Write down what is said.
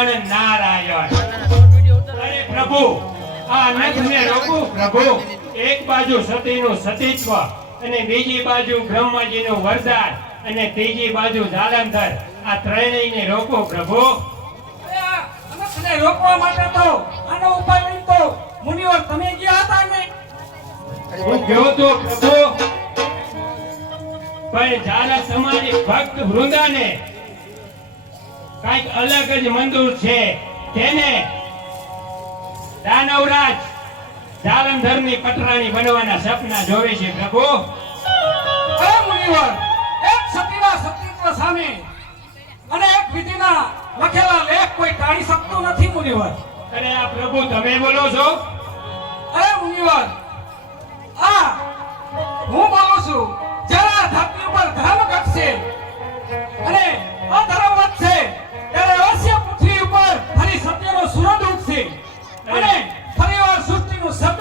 નારાયણ નારાયણ. અરે પ્રભુ, આ નખને રોકું પ્રભુ. એક બાજુ સતીનું સતીત્વ અને બીજી બાજુ બ્રહ્માજીનું વરદાન અને ત્રીજી બાજુ જાલંધર. આ ત્રણેયને રોકો પ્રભુ. નખને રોકવા માટે તો આનો ઉપાય નહીં તો મુનિવર તમે ગયા હતા ને? હું ગયો તો પ્રભુ, પણ જ્યારે તમારી ભક્ત વૃંદાને કઈક અલગ જ મંદિર છે, તેને દાનવરાજ જાલંધરની પટરાણી બનવાના સપના જોવે છે પ્રભુ. હે મુનિવર, એક સતીના સતીત્વ સામે અને એક વિધિના લખેલા લેખ કોઈ ટાળી શકતો નથી મુનિવર. અરે આ પ્રભુ તમે બોલો છો? હે મુનિવર, આ હું બોલું છું. જ્યારે આ ધરતી ઉપર ધર્મ ઘટશે અને અધર્મ વધશે ત્યારે અવશ્ય પૃથ્વી ઉપર ફરી સત્યનો સૂરજ ઉગશે અને